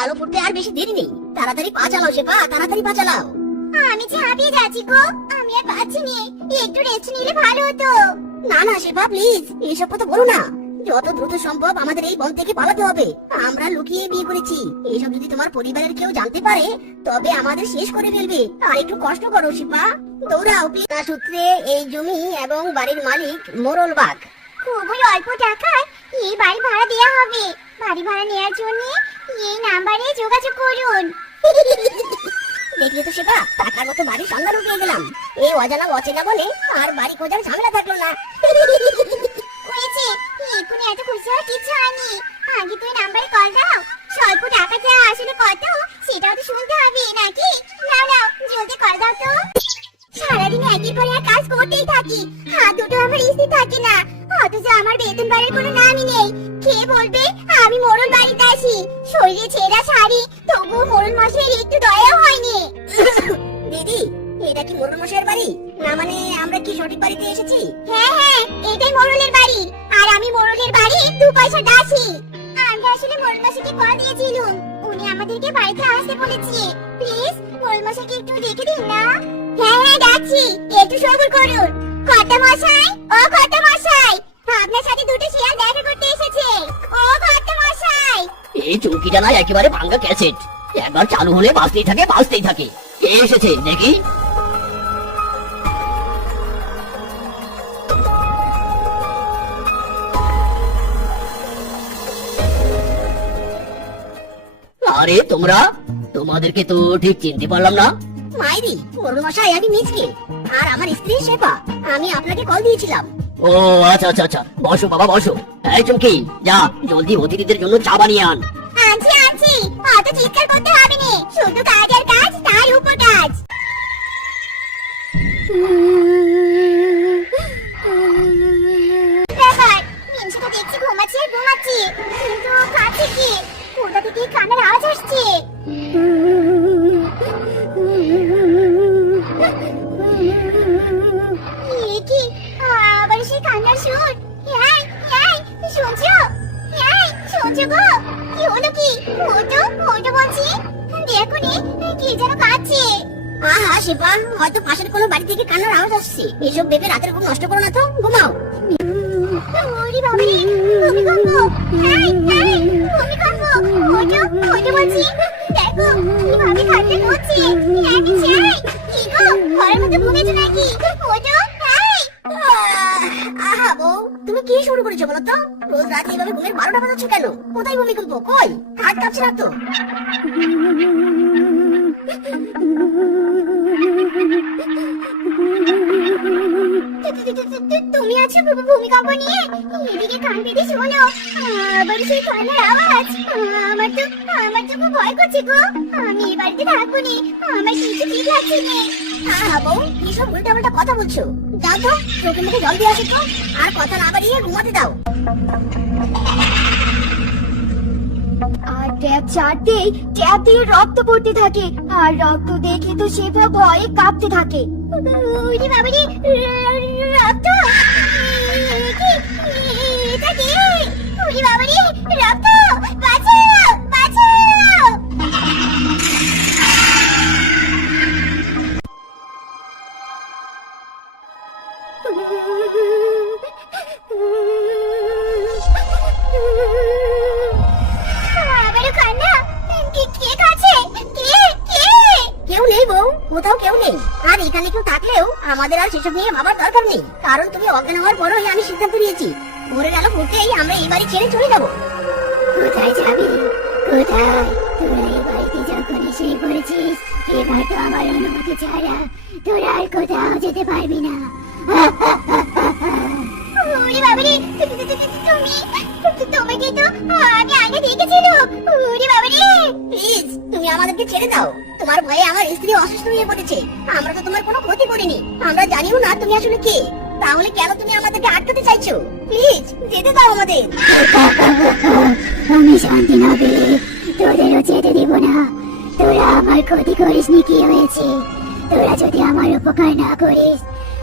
আলো ফুটতে আর বেশি দেরি নেই, তাড়াতাড়ি পা চালাও শেফা, তাড়াতাড়ি পা চালাও। আমি যে হাঁপিয়ে যাচ্ছি গো, আমি আর পাচ্ছি নি, একটু রেস্ট নিলে ভালো হতো। না না শেফা প্লিজ, এইসব কথা বলো না। যত দ্রুত সম্ভব আমাদের এই বন থেকে পালাতে হবে। আমরা লুকিয়ে বিয়ে করেছি, এইসব যদি তোমার পরিবারের কেউ জানতে পারে তবে আমাদের শেষ করে ফেলবে। আর একটু কষ্ট করো শিপা, দৌড়াও প্লিজ। সূত্রে এই জমি এবং বাড়ির মালিক মোরল বাঘ। খুবই অল্প টাকায় এই বাড়ি ভাড়া দেওয়া হবে। বাড়ি ভাড়া নেওয়ার জন্য এই নাম্বারে যোগাযোগ করুন। দেখলে তো সেটা, টাকার মতো বাড়ির সন্ধানও পেয়ে গেলাম। এই অজানা অচেনা বলে আর বাড়ি খোঁজার ঝামেলা থাকলো না। হয়েছে, এক্ষুনি এত খুশি হওয়ার কিছু হয়নি। আগে তুই নাম্বারে কল দাও। স্বল্প টাকাটা আসলে কত সেটাও তো শুনতে হবে নাকি? নাও নাও, জলদি কল দাও তো। সারাদিন একের পর এক কাজ করতেই থাকি, হাত দুটো আমার স্থির থাকে না। অথচ আমার বেতন বাড়ির কোনো নামই নেই। কে বলবে আমি মোড়ল বাড়িতে আসি? শরীরে ছেঁড়া শাড়ি, তবুও মোড়ল মশাইয়ের একটু দয়াও হয়নি। দিদি, এটা কি মোরল মশাইয়ের বাড়ি? না মানে আমরা কি সঠিক বাড়িতে এসেছি? হ্যাঁ হ্যাঁ, এটাই মোড়লের বাড়ি। আর আমি মোড়লের বাড়ি 2 পয়সা দাসী। আমরা আসলে মোড়ল মশাইকে কল দিয়েছিলাম, উনি আমাদেরকে বাড়িতে আসতে বলেছে। প্লিজ মোড়ল মশাইকে একটু দেখে দিন না। হ্যাঁ হ্যাঁ ডাকছি, একটু সবুর করুন। কর্তা মশাই, ও কর্তা মশাই, আপনার সাথে দুটো শিয়াল দেখা করতে এসেছে। ও কর্তা মশাই। এই চৌকিটা না একেবারে ভাঙ্গা ক্যাসেট, একবার চালু হলে বাজতেই থাকে বাজতেই থাকে। কে এসেছে দেখি? আরে তোমরা, তোমাদেরকে তো ঠিক চিনতে পারলাম না। মাইরি, মোরল মশাই আমি মিজকে, আর আমার স্ত্রী শেফা। আমি আপনাকে কল দিয়েছিলাম। ও আচ্ছা আচ্ছা আচ্ছা, বসো বাবা বসো। এই চুমকি, যা জলদি অতিথিদের জন্য চা বানিয়ে আন। আনছি আনছি, অত চিৎকার করতে হবে না, শুধু কাজ আর কাজ, তার উপর কাজ। ব্যাপার, মিনসিটা দেখছি ঘুমাচ্ছে আর ঘুমাচ্ছে, কিন্তু কাছে কি? কোথা থেকে কান্নার আওয়াজ আসছে? এ কি? আবার সেই কান্নার সুর। এই, এই, শুনছো? এই, শুনছো গো? কি হলো কি? ওটো, ওটো বলছি। দেখো নি, কি যেন কাঁদছে। আহা শেফা, হয়তো পাশের কোনো বাড়ি থেকে কান্নার আওয়াজ আসছে। এসব ভেবে রাতের ঘুম নষ্ট করো না তো, ঘুমাও। ওরে বাবা রে, ভূমিকম্প। এই, এই, ভূমিকম্প। ওটো, ওটো বলছি। দেখো, কিভাবে খাটতে নড়ছে। আমি চাই। কি গো, ঘরের মধ্যে ঘুমিয়েছো নাকি? ওটো, এই। আহা বউ, তুমি কি শুরু করেছো বলো তো? রোজ রাতে এভাবে ঘুমের 12টা বাজাচ্ছ কেন? কোথায় ভূমিকম্প? কই? হাত কাঁপছে না তো? তুমি আছো ভূমিকম্প নিয়ে? এদিকে কান পেতে শোনো, আবার সেই কান্নার আওয়াজ। আমার তো খুব ভয় করছে গো। আমি এই বাড়িতে থাকবো নি, আমার কিছু ঠিক লাগছে না। আহা বউ, এসব উল্টাপাল্টা কথা বলছো। যাও তো, চোখে মুখে জল দিয়ে আসো তো, আর কথা না বাড়িয়ে ঘুমাতে দাও। আর ট্যাপ ছাড়তেই ট্যাপ দিয়ে রক্ত পড়তে থাকে, আর রক্ত দেখে তো শেফা ভয়ে কাঁপতে থাকে। ওরে বাবারে, রক্ত! এটা কি? ওরে বাবারে, রক্ত! বাঁচাও, বাঁচাও! আবারও কান্না? কে কাছে? কে? কেউ নেই বউ, কোথাও কেউ নেই। আর এখানে কেউ থাকলেও আমাদের আর সেসব নিয়ে ভাবার দরকার নেই, কারণ তুমি অজ্ঞান হওয়ার পরই আমি সিদ্ধান্ত নিয়েছি ভোরের আলো ফুটতেই আমরা এই বাড়ি ছেড়ে চলে যাব। কোথায় যাবি? কোথায়? তোরা এই বাড়িতে যখন এসে পড়েছিস, এবার তো আমার অনুমতি ছাড়া তোরা আর কোথাও যেতে পারবি না। ওরে বাবারে, তোমাকে তো আমি আগে দেখেছিলাম। ওরে বাবারে, প্লিজ তুমি আমাদেরকে ছেড়ে দাও। তোমার ভয়ে আমার স্ত্রী অসুস্থ হয়ে পড়েছে। আমরা তো তোমার কোনো ক্ষতি করিনি, আমরা জানিও না তুমি আসলে কে। তাহলে কেন তুমি আমাদেরকে আটকাতে চাইছো? প্লিজ যেতে দাও আমাদের। আমি শান্তি না পেলে তোদেরও যেতে দেব না। তোরা আমার ক্ষতি করিসনি, কি হয়েছে? তোরা যদি আমার উপকার না করিস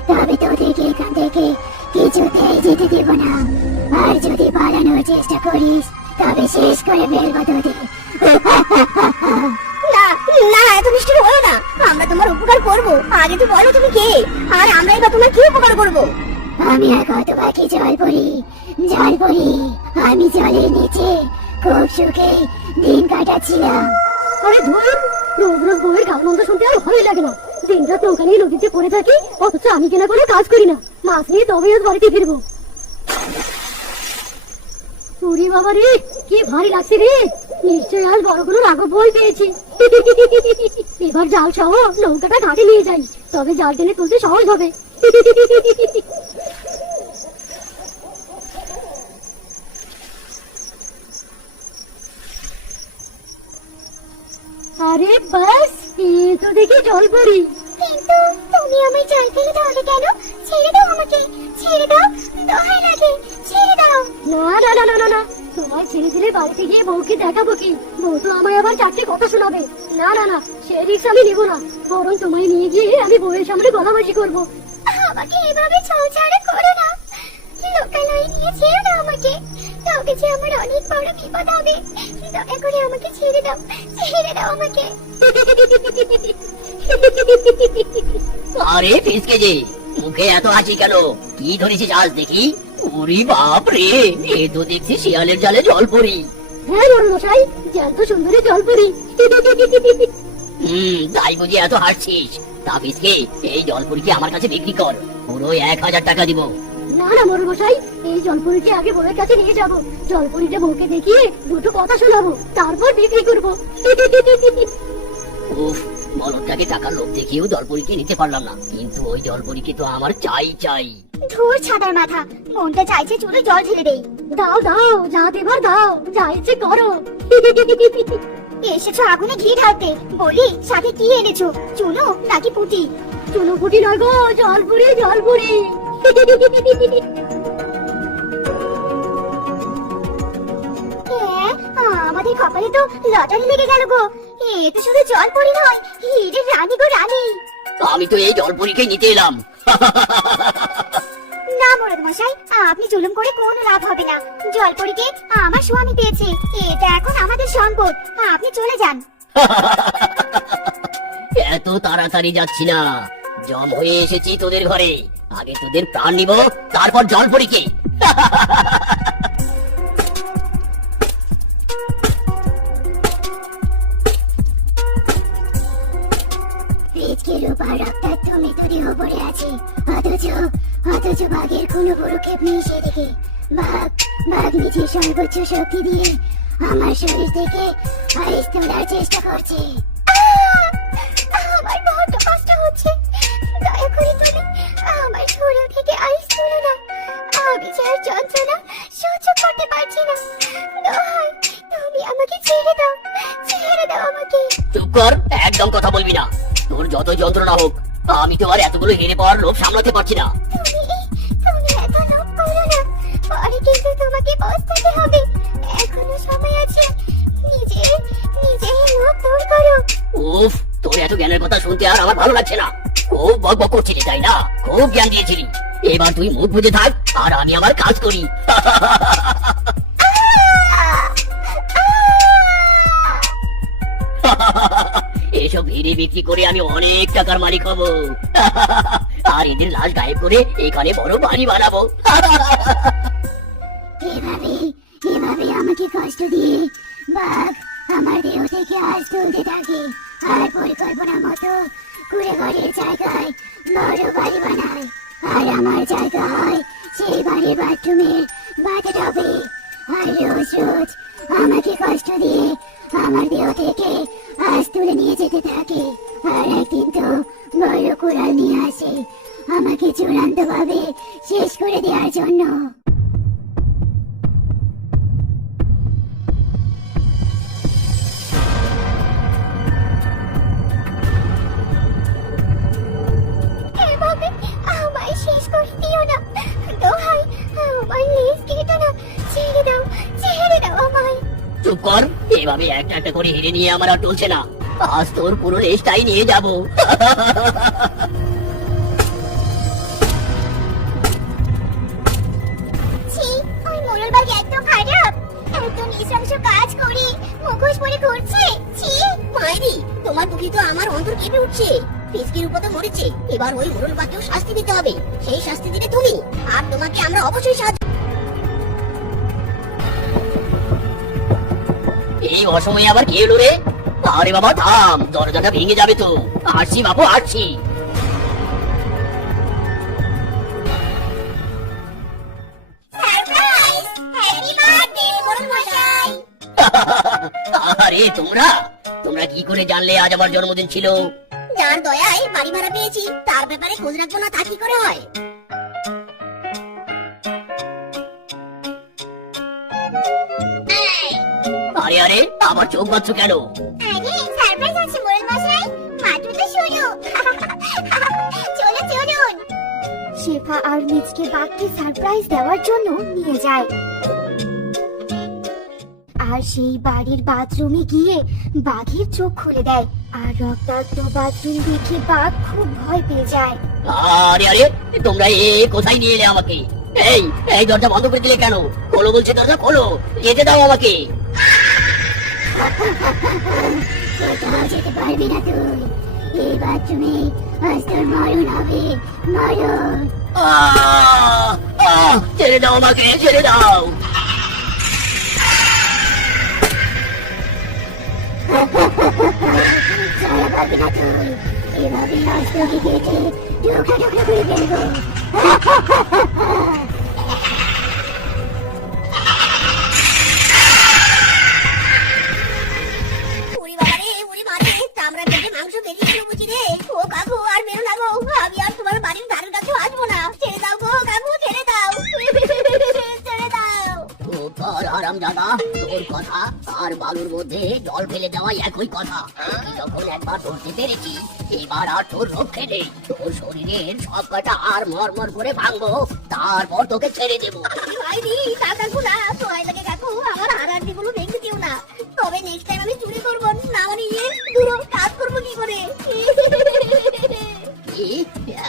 তবে তোদেরকে এখান থেকে কিছুতেই যেতে দেব না। আর যদি পালানোর চেষ্টা করিস তবে শেষ করে ফেলবো তোদের। না না, এত মিষ্টি হলো না। আমরা তোমার উপকার করব, আগে তো বলো তুমি কে, আর আমরা এবার তোমার কি উপকার করব? আমি আর কত বাকি জলপরি, জলপরি। আমি জলের নিচে খুব সুখে দিন কাটাচ্ছিলাম। আরে ধুর, রোজ রোজ বউয়ের গাল মন্দ শুনতে আর ভালোই লাগে না। দিন রাত নৌকা নিয়ে নদীতে পড়ে থাকি, অথচ আমি কিনা কোনো কাজ করি না। মাছ নিয়ে তবে আজ বাড়িতে ফিরবো। ওরে বাবা রে, কি ভারী লাগছে রে। নিশ্চয় আজ বড় কোনো রাঘব বই পেয়েছি। এবার জাল সহ নৌকাটা ঘাটে নিয়ে যাই, তবে জাল টেনে তুলতে সহজ হবে। আরে বাস, এ তো দেখি জলপরি। কিন্তু তুমি আমার জাল ফেলে তাহলে কেন? ছেড়ে দাও আমাকে, ছেড়ে দাও, দোহাই লাগে, ছেড়ে দাও। না না না না না না, তোমায় ছেড়ে দিলে বাড়িতে গিয়ে বউকে দেখাবো কি? বউ তো আমায় আবার চারটে কথা শোনাবে। না না না, সে রিক্স আমি নেবো না। বরং তোমায় নিয়ে গিয়ে আমি বউয়ের সামনে গলাবাজি করবো। আমাকে এভাবে ছাড়া করো না, লোকালয়ে নিয়ে ছেড়ে দাও আমাকে, তবে যে আমার অনেক বড় বিপদ হবে। দয়া করে আমাকে ছেড়ে দাও, ছেড়ে দাও আমাকে। আরে ফিসকে যে, মুখে এত হাসি কেন? কি ধরেছিস আজ দেখি? ওরে বাপ রে, এ তো দেখছি শিয়ালের জালে জলপরি। হ্যাঁ বড় মশাই, জ্যান্ত সুন্দরী জলপরি। তাই বুঝি এত হাসছিস? তা ফিসকে, এই জলপরিকে আমার কাছে বিক্রি কর, পুরো 1000 টাকা দিব। না না বড় মশাই, এই জলপরিকে আগে বউয়ের কাছে নিয়ে যাবো। জলপরিটা বউকে দেখিয়ে দুটো কথা শোনাবো, তারপর বিক্রি করবো। উফ, বলদটাকে টাকার লোভ দেখিয়েও জলপরিকে নিতে পারলাম না, কিন্তু ওই জলপরিকে তো আমার চাই চাই। ধুর ছাতার মাথা, মনটা চাইছে চুলে জল ঢেলে দেই। দাও দাও, যা দেবার দাও, যা ইচ্ছে করো। এসেছো আগুনে ঘি ঢালতে, বলি সাথে কি এনেছো? চুনো নাকি পুটি? চুনো ফুটি নয় গো, জলপুরি জলপুরি। আমাদের কপালে তো লটারি লেগে গেল গো। এ তো শুধু জল পড়ি নয়, হিরের রানী গো রানী। আমি তো এই জলপরিকে নিতে এলাম। না মরদ মশাই, আপনি জুলুম করে কোনো লাভ হবে না। জলপরীকে আমার স্বামী পেয়েছে, এটা এখন আমাদের সম্পদ। আপনি চলে যান। এত তাড়াতাড়ি যাচ্ছি না, জম হয়ে এসেছি তোদের ঘরে। আগে তোদের প্রাণ নিব, তারপর জলপরিকে। রিজকে রূপা রক্তাক্ত মৃতদেহ পড়ে আছে, অথচ বাঘের কোনো পদক্ষেপ নেই সেদিকে। বাঘ নিজের সর্বোচ্চ শক্তি দিয়ে আমার শরীর থেকে আইস তোলার চেষ্টা করছে। আমার বড্ড কষ্ট হচ্ছে, দয়া করে তুমি আমার শরীর থেকে আইস তুলো না। আমি যার যন্ত্রণা সহ্য করতে পারছি না। দোহাই, তুমি আমাকে ছেড়ে দাও, ছেড়ে দাও আমাকে। চুপ কর, একদম কথা বলবি না। তোর যত যন্ত্রণা হোক, আমি তো আর এতগুলো হেরে পাওয়ার লোভ সামলাতে পারছি না। তুমি এত লোভ করো না, পরে কিন্তু তোমাকে পস্তাতে হবে। এখনো সময় আছে, নিজে লোভ দূর করো। উফ, তোর এত জ্ঞানের কথা শুনতে আর আমার ভালো লাগছে না। খুব বকবক করছিলি তাই না? খুব জ্ঞান দিয়েছিলি। এবার তুই মুখ বুঝে থাক, আর আমি আমার কাজ করি। এসব হিরে বিক্রি করে আমি অনেক টাকার মালিক হব। আর এদের লাশ গায়েব করে এখানে বড় বাড়ি বানাবো। এভাবে আমাকে কষ্ট দিয়ে বাঘ আমার দেহ থেকে আজ তুলতে থাকে, আর পরিকল্পনা মতো কুড়ে ঘরের জায়গায় বড় বাড়ি বানায়। আর আমার জায়গা হয় সেই বাড়ির বাথরুমে বাথটবে। আর রোজ আমাকে কষ্ট দিয়ে আমার দেহ থেকে আজ তুলে নিয়ে যেতে থাকে। আর একদিন তো বড় কুড়াল নিয়ে আসে আমাকে চূড়ান্ত ভাবে শেষ করে দেওয়ার জন্য। এভাবে আমায় শেষ করে দিও না, দোহাই, আমার লেজ কেটো না, ছেড়ে দাও আমায়। চুপ কর, এভাবে একটা একটা করে হিরে নিয়ে আমার আর চলছে না। আজ তোর পুরো লেজটাই নিয়ে যাবো। ছি, ওই মোড়ল বাড়ি এত খারাপ, এত নৃশংস কাজ করি মুখোশ পরে ঘুরছে ছি মাইরি, তোমার বুকি তো আমার অন্তর কেঁপে উঠছে। ফিসকির উপর তো মরেছে, এবার ওই মোড়ল বাকেও শাস্তি দিতে হবে। সেই শাস্তি দিলে তুমি, আর তোমাকে আমরা অবশ্যই সাহায্য। এই অসময়ে আবার কি এলো রে? আরে বাবা থাম, দরজাটা ভেঙে যাবে তো। আসছি বাবু, আসছি। সারপ্রাইজ হ্যাপি বার্থডে মোড়ল মশাই আরে তোমরা তোমরা কি করে জানলে আজ আমার জন্মদিন ছিল? যার দয়ায় বাড়ি ভাড়া পেয়েছি, তার ব্যাপারে খোঁজ রাখবো না তা কি করে হয়? আরে আরে, আমার চোখ বাচ্চ কেন? আরে সারপ্রাইজ আছে মোড়ল মশাই মাত্র তো শুরু চলো চলুন শেফা আর মিজকে বাঘকে সারপ্রাইজ দেওয়ার জন্য নিয়ে যায় আর সেই বাড়ির বাথরুমে গিয়ে বাঘের চোখ খুলে দেয় আর রক্তাক্ত বাথরুম দেখে বাঘ খুব ভয় পেয়ে যায় আরে আরে, তোমরা কোথায় নিয়ে এলে আমাকে? এই এই দরজা বন্ধ করে দিলে কেন? খোলো বলছে, দরজা খোলো, যেতে দাও আমাকে। কোথাও যেতে পারবি না তুই এই বাথরুমে আজ তোর মরণ হবে মরণ ছেড়ে দাও আমাকে, ছেড়ে দাও। ছাড়া পারবি না তুই এভাবে আজ তোকে কেটে টুকরা টুকরা করে ফেলবো উড়ি বাবারে, উড়ি মারে, চামড়া কেটে মাংস বেরিয়ে বুঝি রে। ও কাকু, আর মেরো না গো, আমি আর তোমার বাড়ির ধারের কাছে আসবো না। ছেড়ে দাও গো কাকু, ছেড়ে দাও, ছেড়ে দাও। হারামজাদা, তোর কথা আর বালুর মধ্যে জল ফেলে দেওয়া একই কথা। তুই যখন একবার ধরতে পেরেছি, এবার আর তোর রক্ষে নেই। তোর শরীরের সব কটা আর মরমর করে ভাঙবো, তারপর তোকে ছেড়ে দেবো। মাইরি, তা কাকু না, ভয় লাগে কাকু, আমার হাড়াহাড়ি গুলো ভেঙে দিও না। তবে নেক্সট টাইম আমি চুরি করবো না, মানে দূর কাজ করবো কি করে? কি?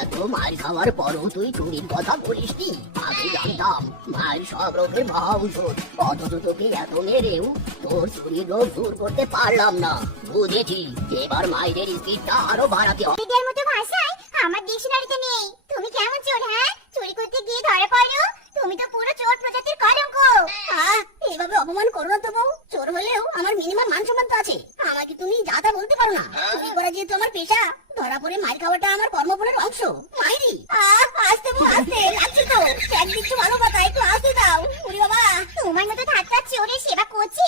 এত মার খাওয়ার পরও তুই চুরির কথা বলিসনি? আমি জানতাম মায়ের সব রোগের মহা ঔষধ, অথচ তোকে এত মেরেও তোর চুরির রোগ দূর করতে পারলাম না। বুঝেছি, এবার মায়ের স্পিডটা আরো বাড়াতে হবে। এদের মতো ভাষায় আমার ডিকশনারিতে নেই তুমি কেমন চোর হ্যাঁ চুরি করতে গিয়ে ধরা পড়ো তুমি তো পুরো চোর প্রজাতির কলঙ্ক এভাবে অপমান করো না তো বউ। চোর হলেও আমার মিনিমাম মান সম্মান তো আছে। আমাকে তুমি যা তা বলতে পারো না। চুরি করা যেহেতু আমার পেশা, ধরা পড়ে মার খাওয়াটা আমার কর্মফলের অংশ। মাইরি, আস্তে বউ, আস্তে লাগছে তো। ট্যাগ দিচ্ছ ভালো কথা, একটু আস্তে দাও। উরি বাবা, তোমার মতো ঠাট্টা চোরের সেবা করছি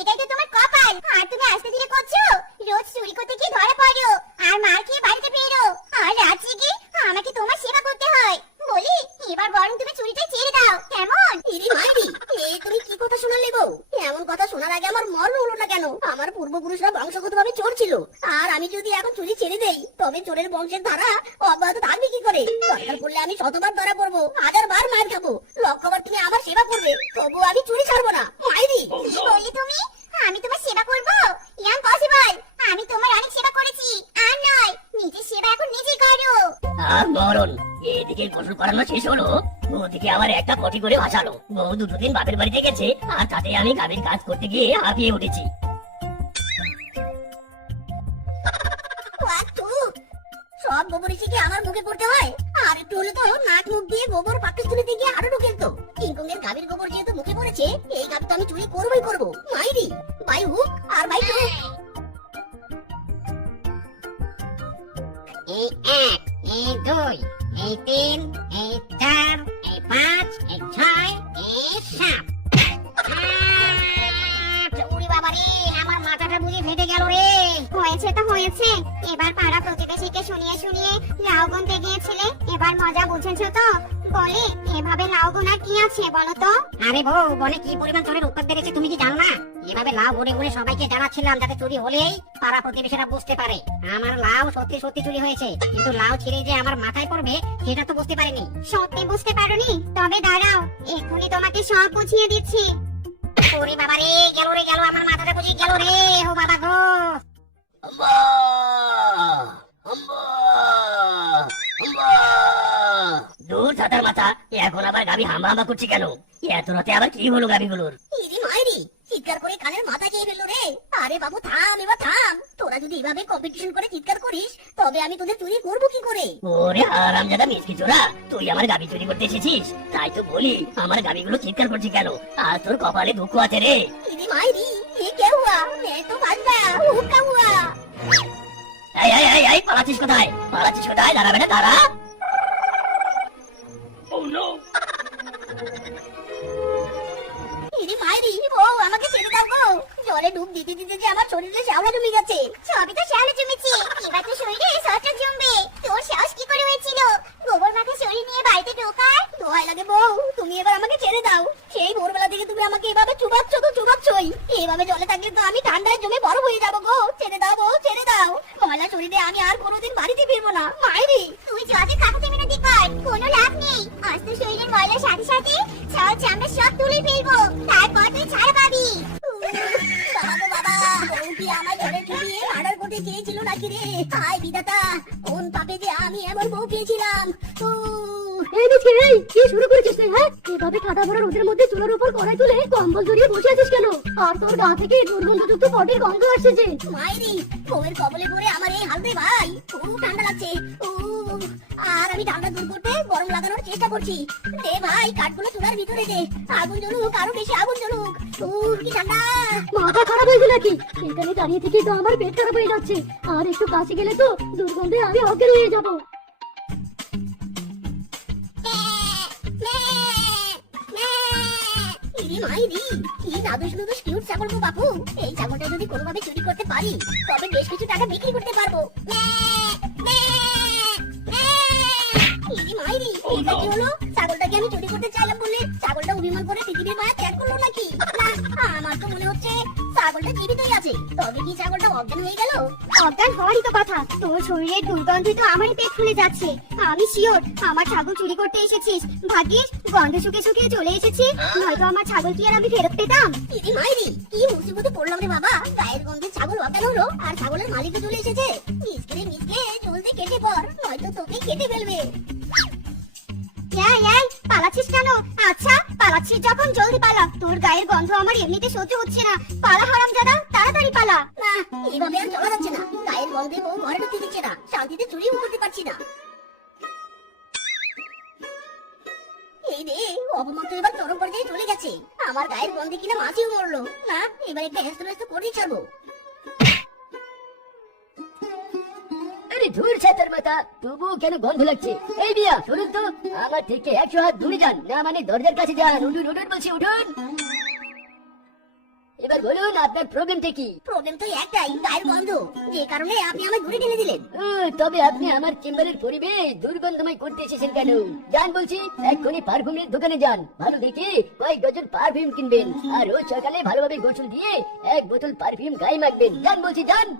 এটাই তো তোমার কপাল আর তুমি আস্তে ধীরে করছো রোজ চুরি করতে গিয়ে ধরা পড়ো আর মার খেয়ে বাড়িতে ফেরো আর রাত জেগে আমাকে তোমার সেবা করতে হয় বলি এবার বরং তুমি চুরিটা ছেড়ে দাও কেমন ইরি মাইরি, এই তুমি কি কথা শোনালে বউ? এমন কথা শোনার আগে আমার মরণ হলো না কেন? আমার পূর্বপুরুষরা বংশগতভাবে চোর ছিল, আর আমি যদি এখন চুরি ছেড়ে দেই, তবে চোরের বংশের ধারা অব্যাহত থাকবে কি করে? দরকার পড়লে আমি শতবার ধরা পড়বো, 1000 বার মার খাবো, লক্ষবার তুমি আমার সেবা করবে, তবু আমি চুরি ছাড়বো না। মাইরি, কি বললি তুমি আমি তোমার সেবা করব ইম্পসিবল আমি তোমার অনেক সেবা করেছি আর নয় নিজের সেবা এখন নিজে করো আর মরণ, এদিকে গোসল করানো শেষ হলো, ওদিকে আমার একটা পটি করে ভাসালো। বউ দুটো দিন বাপের বাড়িতে গেছে, আর তাতে আমি কাজের কাজ করতে গিয়ে হাঁপিয়ে উঠেছি। সব গোবর এসে কি আমার মুখে পড়তে হয়? আর একটু হলে তো নাক মুখ দিয়ে গোবর পাকিস তুলে দিয়ে আরো ঢুকে যেত। কিংকং এর গাভীর গোবর যেহেতু মুখে পড়েছে, এই গাভী তো আমি চুরি করবোই করবো। মাইরি, বাই হুক আর বাই টু। এই 1, এই 2, এই 3, এই 4, এই 5, এই 6, এই 7 উড়ি বাবারে আমার মাথাটা বুঝি ফেটে গেল রে হয়েছে তো হয়েছে এবার পাড়া প্রতিবেশীকে শুনিয়ে শুনিয়ে লাউ গুনতে গিয়েছিলে এবার মজা বুঝেছো তো বলে এভাবে লাউ গোনা কি আছে বলো তো আরে বউ বনে কি পরিমাণ চোরের উৎপাত বেড়েছে তুমি কি জানো না? এভাবে লাউ ঘুরে ঘুরে সবাইকে জানাচ্ছিলাম যাতে চুরি হলেই পাড়া প্রতিবেশীরা বুঝতে পারে আমার লাউ সত্যি সত্যি চুরি হয়েছে, কিন্তু লাউ ছিঁড়ে যে আমার মাথায় পড়বে সেটা তো বুঝতে পারিনি। সত্যি বুঝতে পারোনি তবে দাঁড়াও এক্ষুনি তোমাকে সব বুঝিয়ে দিচ্ছি ওরে বাবা রে গেল রে গেল আমার মাথাটা বুঝি গেল রে ও বাবা গো আম্মা! আম্মা! আম্মা! দূর ছাতার মাথা, এখন আবার গাভী হাম্বা হাম্বা করছে কেন? এত রাতে আবার কি হলো গাভীগুলোর? ইরি মাইরি, চিৎকার করে কানের মাথা খেয়ে ফেললো রে। আরে বাবু থাম, এবার থাম। তোরা যদি এভাবে কম্পিটিশন করে চিৎকার করিস তবে আমি তোদের চুরি করবো কি করে? ওরে হারামজাদা মিসকি চোরা, তুই আমার গাবি চুরি করতে এসেছিস? তাই তো বলি আমার গাবিগুলো চিৎকার করছে কেন? আজ তোর কপালে দুঃখ আছে রে। ইদি মাইরি, ये क्या हुआ? मैं तो भाग गया, वो क्या हुआ? এই পালাচ্ছিস কোথায়? পালাচ্ছিস কোথায়? দাঁড়া বেটা দাঁড়া। ইদি মাইরি, ও আমাকে ছেড়ে দাও গো। জলে ডুব দিতে দিতে যে আমার শরীরে শ্যাওলা জমে গেছে। সবই তো শ্যাওলা জমেছে, এবার তো শরীরে সরটা জমবে। তোর সাহস কি করে হয়েছিল গোবর মাখা শরীর নিয়ে বাড়িতে ঢোকার? দোহাই লাগে বউ, তুমি এবার আমাকে ছেড়ে দাও। সেই ভোরবেলা থেকে তুমি আমাকে এভাবে চুবাচ্ছ তো চুবাচ্ছই। এভাবে জলে থাকলে তো আমি ঠান্ডায় জমে বরফ হয়ে যাবো গো। ছেড়ে দাও বউ, ছেড়ে দাও। ময়লা শরীরে আমি আর কোনোদিন বাড়িতে ফিরবো না। মাইরি, তুই জলে কাকুতি মিনতি কর, কোনো লাভ নেই। আজ তো শরীরের ময়লার সাথে সাথে ছাল চামড়া সব তুলে ফেলবো, তারপর তুই ছাড়া পাবি। বাবা গো বাবা, বউ কি আমার ঘরে ঠুকিয়ে মার্ডার করতে চেয়েছিল নাকি রে? হায় বিধাতা, কোন পাপে যে আমি এমন বউ পেয়েছিলাম। এই মিচকে, এই কি শুরু করেছিস তুই? হ্যাঁ, এভাবে ঠাডা ভরা রোদের মধ্যে চুলার উপর কড়াই তুলে কম্বল জড়িয়ে বসে আছিস কেন? আর তোর গা থেকে দুর্গন্ধযুক্ত পটির গন্ধ আসছে যে। মাইরি, বউয়ের কবলে পড়ে আমার এই হাল রে ভাই। খুব ঠান্ডা লাগছে। আর আমি ঠান্ডা দূর করতে গরম লাগানোর চেষ্টা করছি। দে ভাই, কাঠগুলো চুলার ভিতরে দে। আগুন জ্বলুক, আরো বেশি আগুন জ্বলুক। কি ঠান্ডা। মাথা খারাপ হয়েছে নাকি? এখানে দাঁড়িয়ে থেকে তো আমার পেট খারাপ হয়ে যাচ্ছে। আর একটু কাছে গেলে তো দুর্গন্ধে আমি অজ্ঞান হয়ে যাবো। ইরি মাইরি, কি নাদুস নুদুস কিউট ছাগল গো বাপু। এই ছাগলটা যদি কোনোভাবে চুরি করতে পারি তবে বেশ কিছু টাকা বিক্রি করতে পারবো। ইরি মাইরি, এটা কি হলো? ছাগলটাকে আমি চুরি করতে চাইলাম বললে ছাগলটা অভিমান করে পৃথিবীর মায়া ত্যাগ করলো নাকি? না, আমার তো মনে হচ্ছে ছাগলটা জীবিতই আছে। তবে কি ছাগলটা অজ্ঞান হয়ে গেল? অজ্ঞান হওয়ারই তো কথা। তোর শরীরের দুর্গন্ধে তো আমারই পেট ফুলে যাচ্ছে। আমি শিওর আমার ছাগল চুরি করতে এসেছিস। ভাগ্যিস গন্ধ শুকে শুকিয়ে চলে এসেছি, নয়তো আমার ছাগল কি আর আমি ফেরত পেতাম? ইরি মাইরি, কি মুসিবতে পড়লাম রে বাবা। গায়ের গন্ধে ছাগল অজ্ঞান হলো আর ছাগলের মালিকও চলে এসেছে। মিসকে রে মিসকে, জলদি কেটে পড়, নয়তো তোকে কেটে ফেলবে। এই পালাচ্ছিস কেন? আচ্ছা পালাচ্ছিস যখন জলদি পালা, তোর গায়ের গন্ধ আমার এমনিতে সহ্য হচ্ছে না। পালা হারামজাদা, তাড়াতাড়ি পালা। না, এইভাবে আর চলা যাচ্ছে না। গায়ের গন্ধে বউ ঘরে ঢুকতে দিচ্ছে না, শান্তিতে চুরিও করতে পারছি না। এই রে, অপমান তো এবার চরম পর্যায়ে চলে গেছে। আমার গায়ের গন্ধে কিনা মাছিও মরলো না। এবার একটা হেস্ত করেই ছাড়বো। আরে ধুর ছাতার মাথা, তবু কেন গন্ধ লাগছে? এই বিয়া শুনুন তো, আমার থেকে 100 হাত দূরে যান, না মানে দরজার কাছে যান। উঠুন উঠুন বলছি, উঠুন। এবার বলুন আপনার প্রবলেমটা কি? প্রবলেম তো একটাই, গায়ের গন্ধ, যে কারণে আপনি আমায় দূরে ঠেলে দিলেন। তবে আপনি আমার চেম্বারের পরিবেশ দুর্গন্ধময় করতে এসেছেন কেন? যান বলছি, এক্ষুনি পারফিউমের দোকানে যান, ভালো দেখে কয়েক ডজন পারফিউম কিনবেন, আর রোজ সকালে ভালোভাবে গোসল দিয়ে 1 বোতল পারফিউম গায়ে মাখবেন। যান বলছি, যান।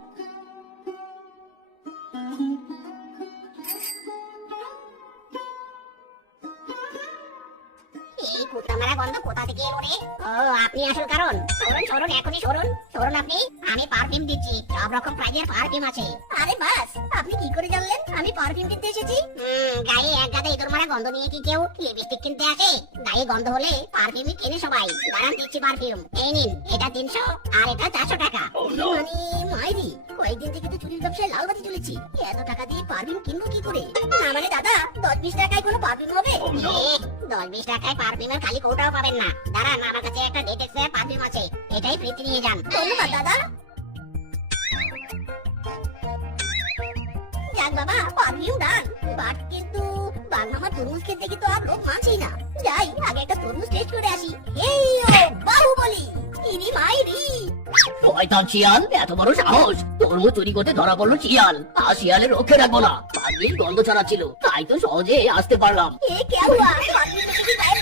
এই কুত্তামারা গন্ধ কোথা থেকে এলো রে? ও, আপনি আসল কারণ। সরুন সরুন, এখনই সরুন। সরুন আপনি, আমি পারফিউম দিচ্ছি, সব রকম প্রাইজের পারফিউম আছে। আরে বাস, আপনি কি করে জানলেন আমি পারফিউম কিনতে এসেছি? গায়ে এক গাদা ইঁদুর মারা গন্ধ নিয়ে কি কেউ লিপস্টিক কিনতে আসে? গায়ে গন্ধ হলে পারফিউমই কেনে সবাই। দাঁড়ান দিচ্ছি পারফিউম, এই নিন। এটা 300 আর এটা 400 টাকা। মানে মাইরি, কয়েকদিন থেকে তো চুরির ব্যবসায় লাল বাতি চলেছি। এত টাকা দিয়ে পারফিউম কিনবো কি করে? না মানে দাদা, 10-20 টাকায় কোনো পারফিউম হবে? 10-20 টাকায় পারফিউমের খালি কৌটাও পাবেন না। দাঁড়ান, আমার কাছে একটা ডেটেক্সের পারফিউম আছে, এটাই ফ্রিতে নিয়ে যান। ধন্যবাদ দাদা। যাক বাবা, পারফিউম ডান। বাট কিন্তু বাংলামার তরমুজ খেতে দেখি তো আর লোক মানছেই না। যাই আগে একটা তরমুজ টেস্ট করে আসি। এই ও বাহুবলি, ইনি মাইরি। শয়তান শিয়াল, এত বড় সাহস! তরমুজ চুরি করতে ধরা পড়লো শিয়াল, আর শিয়ালের রক্ষে রাখবো না। পাগলির গন্ধ ছড়াচ্ছিল, তাই তো সহজে আসতে পারলাম। এ কে হুয়া? পারফিউম থেকে কি গায়েব